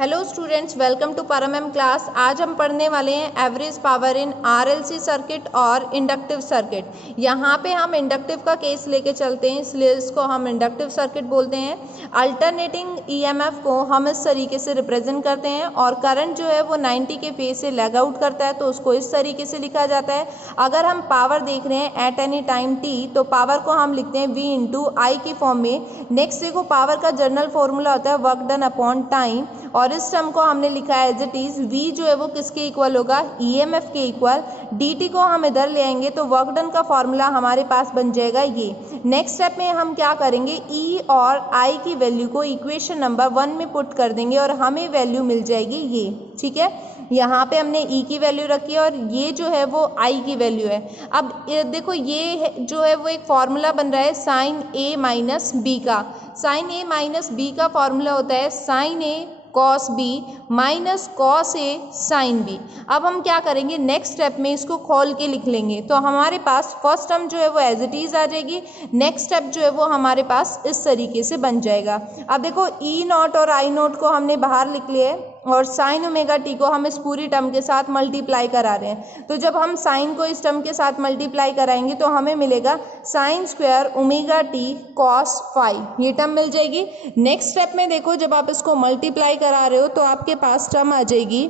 Hello students, welcome to परम class. आज हम पढ़ने वाले हैं average power in RLC circuit और इंडक्टिव सर्किट। यहाँ पे हम इंडक्टिव का केस लेके चलते हैं, इसलिए इसको हम इंडक्टिव सर्किट बोलते हैं। अल्टरनेटिंग ईएमएफ को हम इस तरीके से रिप्रेजेंट करते हैं और करंट जो है वो 90 के फेज से लैग आउट करता है, तो उसको इस तरीके से लिखा जाता है। अगर हम पावर देख रहे हैं एट एनी टाइम टी, तो पावर को हम लिखते हैं V इंटू आई की फॉर्म में। नेक्स्ट देखो, पावर का जनरल फॉर्मूला होता है वर्क डन अपॉन टाइम, और इस टर्म को हमने लिखा है एज इट इज। V जो है वो किसके इक्वल होगा, EMF के इक्वल। dt को हम इधर ले आएंगे तो वर्क डन का फॉर्मूला हमारे पास बन जाएगा ये। नेक्स्ट स्टेप में हम क्या करेंगे, E और I की वैल्यू को इक्वेशन नंबर 1 में पुट कर देंगे और हमें वैल्यू मिल जाएगी ये। ठीक है, यहाँ पे हमने E की वैल्यू रखी है और ये जो है वो I की वैल्यू है। अब देखो, ये जो है वो एक फॉर्मूला बन रहा है साइन A माइनस बी का। साइन A माइनस बी का फॉर्मूला होता है sine A cos B minus cos A sine B. अब हम क्या करेंगे, नेक्स्ट स्टेप में इसको खोल के लिख लेंगे, तो हमारे पास फर्स्ट टर्म जो है वो एज इट इज आ जाएगी। नेक्स्ट स्टेप जो है वो हमारे पास इस तरीके से बन जाएगा। अब देखो, ई नॉट और आई नॉट को हमने बाहर लिख लिया है और साइन ओमेगा टी को हम इस पूरी टर्म के साथ मल्टीप्लाई करा रहे हैं। तो जब हम साइन को इस टर्म के साथ मल्टीप्लाई कराएंगे तो हमें मिलेगा sine square omega T cos phi, ये टर्म मिल जाएगी। नेक्स्ट स्टेप में देखो, जब आप इसको मल्टीप्लाई करा रहे हो तो आपके पास टर्म आ जाएगी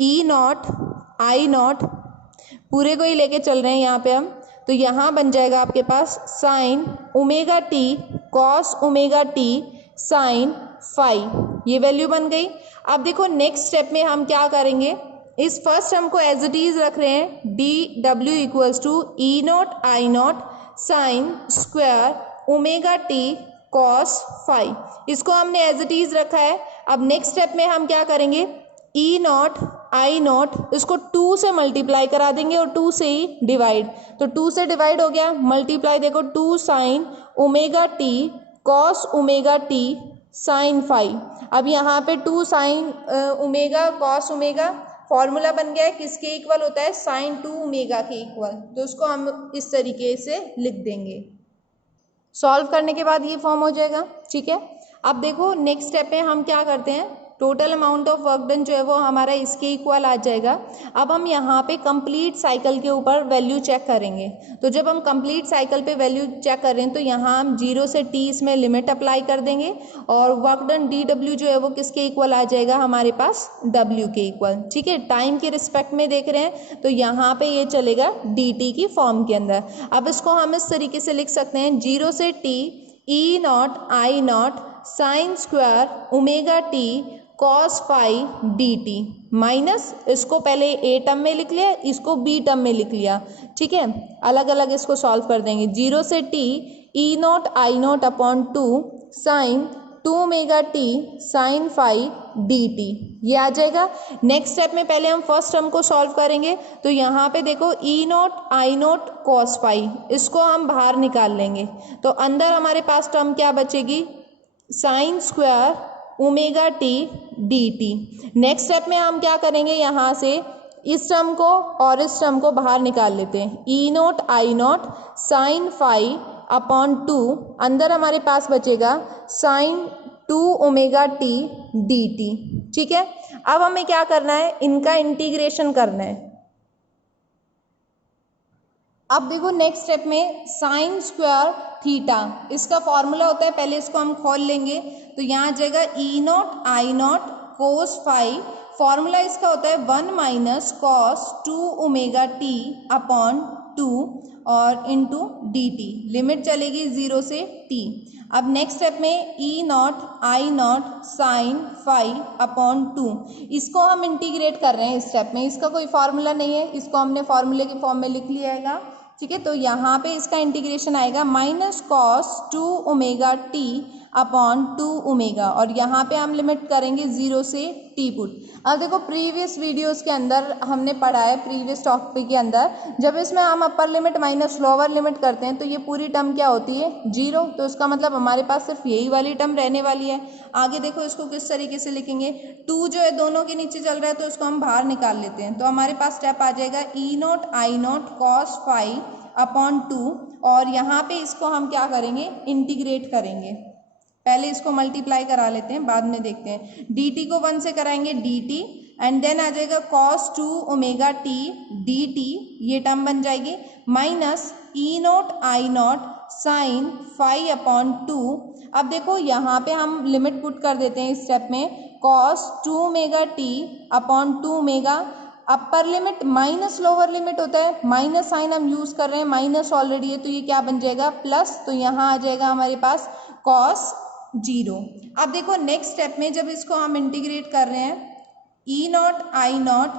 ई नॉट आई नॉट, पूरे को ही लेके चल रहे हैं यहाँ पे हम, तो यहाँ बन जाएगा आपके पास sine omega T cos omega T sine phi, ये वैल्यू बन गई। अब देखो, नेक्स्ट स्टेप में हम क्या करेंगे, इस फर्स्ट टर्म को एज इट इज रख रहे हैं, D W equals to E not I not sine square omega T cos phi, इसको हमने एज इट इज रखा है। अब नेक्स्ट स्टेप में हम क्या करेंगे, ई नॉट आई नॉट इसको 2 से मल्टीप्लाई करा देंगे और 2 से ही डिवाइड, तो 2 से डिवाइड हो गया, मल्टीप्लाई देखो 2 sine omega T cos omega T sine phi. अब यहाँ पे 2 sine omega cos omega formula बन गया है, किसके इक्वल होता है, साइन 2 ओमेगा के इक्वल, तो उसको हम इस तरीके से लिख देंगे। सॉल्व करने के बाद ये फॉर्म हो जाएगा। ठीक है, अब देखो नेक्स्ट स्टेप में हम क्या करते हैं, total amount of work done जो है वो हमारा इसके इक्वल आ जाएगा। अब हम यहाँ पे कंप्लीट साइकिल के ऊपर वैल्यू चेक करेंगे, तो जब हम कंप्लीट साइकिल पे वैल्यू चेक कर रहे हैं तो यहाँ हम 0 से t इसमें लिमिट अप्लाई कर देंगे और वर्क डन dw जो है वो किसके इक्वल आ जाएगा, हमारे पास w के इक्वल। ठीक है, टाइम के रिस्पेक्ट में देख रहे हैं तो यहाँ पे ये चलेगा dt की फॉर्म के अंदर। अब इसको हम इस तरीके से लिख सकते हैं, 0 से t E not I not sine square omega T cos phi D T minus, इसको पहले ए टर्म में लिख लिया, इसको बी टर्म में लिख लिया। ठीक है, अलग अलग इसको सॉल्व कर देंगे, 0 से T E not I not upon 2 sine 2 omega T sine phi D T, ये आ जाएगा। नेक्स्ट स्टेप में पहले हम फर्स्ट टर्म को सॉल्व करेंगे, तो यहाँ पे देखो E not I naught cos phi, इसको हम बाहर निकाल लेंगे, तो अंदर हमारे पास टर्म क्या बचेगी, sign square omega t d T. Next step में हम क्या करेंगे, यहाँ से इस टर्म को और इस टर्म को बाहर निकाल लेते हैं, E not I not sine phi upon 2, अंदर हमारे पास बचेगा sine 2 omega t d t. ठीक है, अब हमें क्या करना है, इनका इंटीग्रेशन करना है। अब देखो नेक्स्ट स्टेप में साइन स्क्वायर थीटा, इसका फॉर्मूला होता है, पहले इसको हम खोल लेंगे, तो यहाँ आ जाएगा E not I naught cos phi, formula इसका होता है 1 minus cos 2 omega t upon 2 और इंटू डी टी, लिमिट चलेगी 0 से t। अब नेक्स्ट स्टेप में E not I not sine phi upon 2, इसको हम इंटीग्रेट कर रहे हैं इस स्टेप में, इसका कोई फार्मूला नहीं है, इसको हमने फार्मूले के फॉर्म में लिख लिया है। ठीक है, तो यहाँ पे इसका इंटीग्रेशन आएगा minus cos 2 omega t upon 2 omega, और यहाँ पे हम लिमिट करेंगे 0 से t पुट। अब देखो, प्रीवियस वीडियोस के अंदर हमने पढ़ा है, प्रीवियस टॉपिक के अंदर, जब इसमें हम upper limit minus lower limit करते हैं तो ये पूरी टर्म क्या होती है, 0, तो इसका मतलब हमारे पास सिर्फ यही वाली टर्म रहने वाली है। आगे देखो इसको किस तरीके से लिखेंगे, 2 जो है दोनों के नीचे चल रहा है तो इसको हम बाहर निकाल लेते हैं, तो हमारे पास स्टेप आ जाएगा E not I naught cos phi upon 2, और यहाँ पे इसको हम क्या करेंगे, इंटीग्रेट करेंगे। पहले इसको मल्टीप्लाई करा लेते हैं, बाद में देखते हैं। dt को 1 से कराएंगे dt एंड देन आ जाएगा cos 2 ओमेगा t dt, ये टर्म बन जाएगी, minus E not I not sine phi upon 2। अब देखो यहाँ पे हम लिमिट पुट कर देते हैं इस स्टेप में, cos 2 omega t upon 2 omega, upper limit minus lower limit होता है, माइनस साइन हम यूज कर रहे हैं, माइनस ऑलरेडी है तो ये क्या बन जाएगा प्लस, तो यहाँ आ जाएगा हमारे पास cos 0। अब देखो नेक्स्ट स्टेप में जब इसको हम इंटीग्रेट कर रहे हैं, E not I naught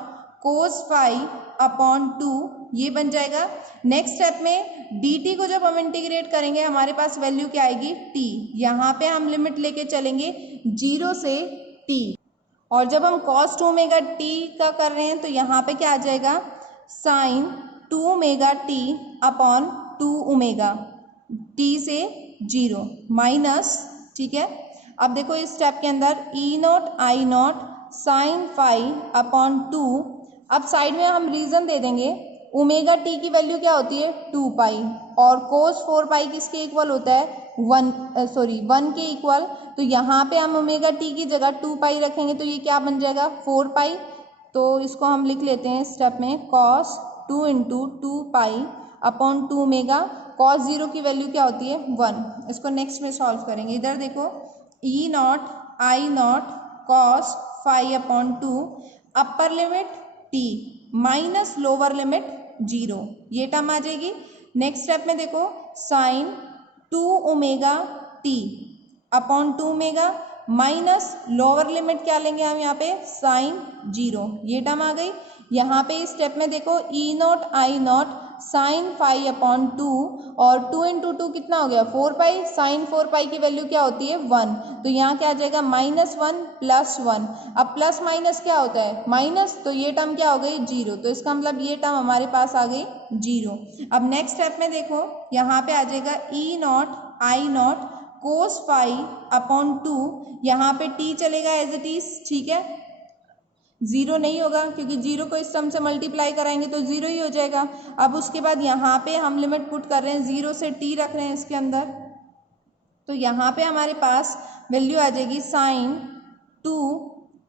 cos phi upon 2 ये बन जाएगा। नेक्स्ट स्टेप में dt को जब हम इंटीग्रेट करेंगे हमारे पास वैल्यू क्या आएगी t, यहाँ पे हम लिमिट लेके चलेंगे 0 से t, और जब हम cos 2 ओमेगा t का कर रहे हैं तो यहाँ पे क्या आ जाएगा sine 2 omega t upon 2 omega t से 0 माइनस, ठीक है। अब देखो इस स्टेप के अंदर E not I not sine phi upon 2, अब साइड में हम रीजन दे देंगे, ओमेगा टी की वैल्यू क्या होती है 2 पाई, और कोस 4 पाई किसके इक्वल होता है 1 के इक्वल, तो यहाँ पे हम ओमेगा टी की जगह 2 पाई रखेंगे तो ये क्या बन जाएगा 4 पाई, तो इसको हम लिख लेते हैं स्टेप में cos 2 into 2 pi upon 2 omega, cos 0 की वैल्यू क्या होती है 1। इसको नेक्स्ट में सॉल्व करेंगे, इधर देखो E not I naught cos phi upon 2, upper limit t minus lower limit 0, ये टर्म आ जाएगी। नेक्स्ट स्टेप में देखो sine 2 omega t upon 2 omega minus lower limit क्या लेंगे हम यहाँ पे साइन 0, ये टर्म आ गई। यहाँ पे इस स्टेप में देखो E not I not sine phi upon 2, और 2 इंटू 2 कितना हो गया 4 पाई, साइन 4 पाई की वैल्यू क्या होती है 1, तो यहाँ क्या आ जाएगा -1 प्लस 1, अब प्लस माइनस क्या होता है माइनस, तो ये टर्म क्या हो गई 0, तो इसका मतलब ये टर्म हमारे पास आ गई 0। अब नेक्स्ट स्टेप में देखो यहाँ पे आ जाएगा E not I naught cos phi upon 2, यहाँ पे t चलेगा एज इट इज, ठीक है, 0 नहीं होगा क्योंकि 0 को इस टर्म से मल्टीप्लाई कराएंगे तो 0 ही हो जाएगा। अब उसके बाद यहाँ पे हम लिमिट पुट कर रहे हैं 0 से t रख रहे हैं इसके अंदर, तो यहाँ पे हमारे पास वैल्यू आ जाएगी साइन 2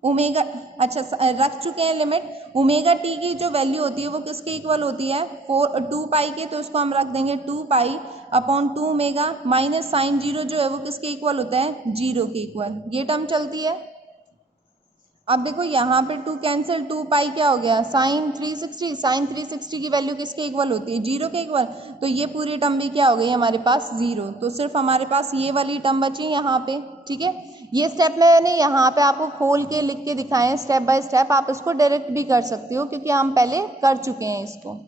ओमेगा, अच्छा रख चुके हैं लिमिट, ओमेगा t की जो वैल्यू होती है वो किसके इक्वल होती है 2 पाई के, तो उसको हम रख देंगे 2 pi upon 2 omega, minus sine 0 जो है वो किसके इक्वल होता है 0 के इक्वल, ये टर्म चलती है। अब देखो यहाँ पे 2 कैंसिल, 2 पाई क्या हो गया साइन 360, साइन 360 की वैल्यू किसके इक्वल होती है 0 के इक्वल, तो ये पूरी टर्म भी क्या हो गई हमारे पास 0, तो सिर्फ हमारे पास ये वाली टर्म बची यहाँ पे, ठीक है। ये स्टेप मैंने यहाँ पे आपको खोल के लिख के दिखाए हैं स्टेप बाय स्टेप, आप इसको डायरेक्ट भी कर सकते हो क्योंकि हम पहले कर चुके हैं इसको।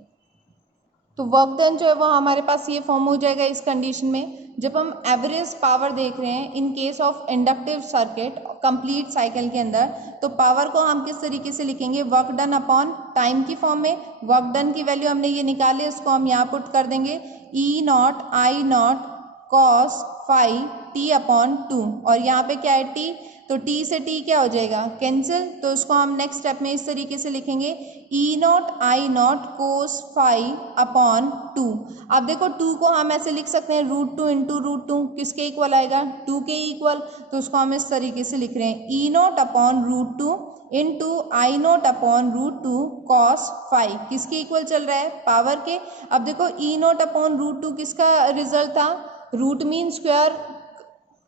तो वर्क डन जो है वो हमारे पास ये फॉर्म हो जाएगा इस कंडीशन में, जब हम एवरेज पावर देख रहे हैं in case of inductive circuit complete cycle के अंदर, तो पावर को हम किस तरीके से लिखेंगे वर्क डन अपॉन टाइम की फॉर्म में। वर्क डन की वैल्यू हमने ये निकाली, इसको हम यहाँ पुट कर देंगे E not I naught cos phi t upon 2, और यहाँ पे क्या है टी, तो t से t क्या हो जाएगा कैंसिल, तो उसको हम नेक्स्ट स्टेप में इस तरीके से लिखेंगे E not I naught cos phi upon 2। अब देखो 2 को हम ऐसे लिख सकते हैं √2 इंटू √2, किसके इक्वल आएगा 2 के इक्वल, तो उसको हम इस तरीके से लिख रहे हैं E naught upon √2 into I not upon √2 cos phi, किसके इक्वल चल रहा है पावर के। अब देखो ई नॉट अपॉन √2 किसका रिजल्ट था, रूट मीन स्क्वायर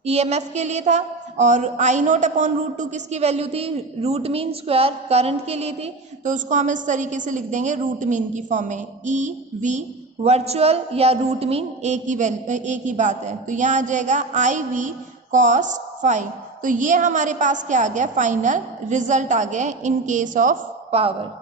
EMF के लिए था, और आई नॉट अपॉन √2 किसकी वैल्यू थी रूट मीन स्क्वायर करंट के लिए थी, तो उसको हम इस तरीके से लिख देंगे रूट मीन की फॉर्म में EV वर्चुअल या रूट मीन एक ही बात है, तो यहाँ आ जाएगा IV cos फाई। तो ये हमारे पास क्या आ गया फाइनल रिजल्ट आ गया इन केस ऑफ पावर।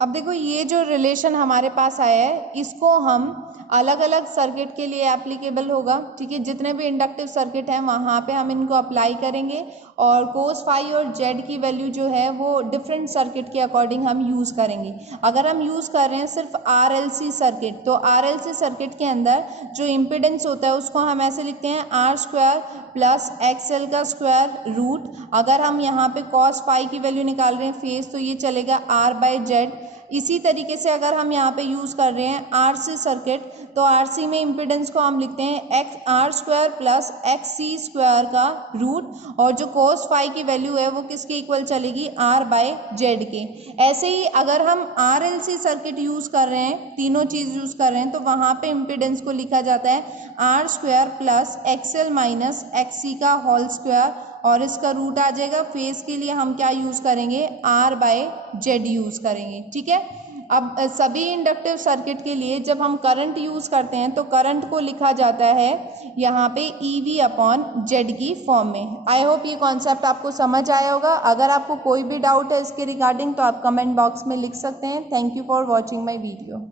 अब देखो ये जो रिलेशन हमारे पास आया है इसको हम अलग अलग सर्किट के लिए एप्लीकेबल होगा, ठीक है, जितने भी इंडक्टिव सर्किट हैं वहाँ पे हम इनको अप्लाई करेंगे, और कोस फाई और जेड की वैल्यू जो है वो डिफरेंट सर्किट के अकॉर्डिंग हम यूज़ करेंगे। अगर हम यूज़ कर रहे हैं सिर्फ RLC सर्किट, तो RLC सर्किट के अंदर जो इम्पिडेंस होता है उसको हम ऐसे लिखते हैं R² प्लस XL का स्क्वायर रूट। अगर हम यहाँ पे कॉस फाई की वैल्यू निकाल रहे हैं फेज, तो ये चलेगा R/Z इसी तरीके से अगर हम यहाँ पे यूज़ कर रहे हैं आरसी सर्किट, तो आरसी में इम्पीडेंस को हम लिखते हैं X R square plus X C square का रूट, और जो कोस फाई की वैल्यू है वो किसके इक्वल चलेगी, आर बाय जेड के। ऐसे ही अगर हम R L C circuit use कर रहे हैं, तीनों चीज़ यूज़ कर रहे हैं, तो वहाँ पे इम्पीडेंस को लिखा जाता है R square plus X L minus X C का होल स्क्वायर, और इसका रूट आ जाएगा। फेस के लिए हम क्या यूज़ करेंगे, आर बाय जेड यूज़ करेंगे, ठीक है। अब सभी इंडक्टिव सर्किट के लिए जब हम करंट यूज़ करते हैं तो करंट को लिखा जाता है यहाँ पे EV अपॉन जेड की फॉर्म में। आई होप ये कॉन्सेप्ट आपको समझ आया होगा। अगर आपको कोई भी डाउट है इसके रिगार्डिंग तो आप कमेंट बॉक्स में लिख सकते हैं। Thank you for watching my video.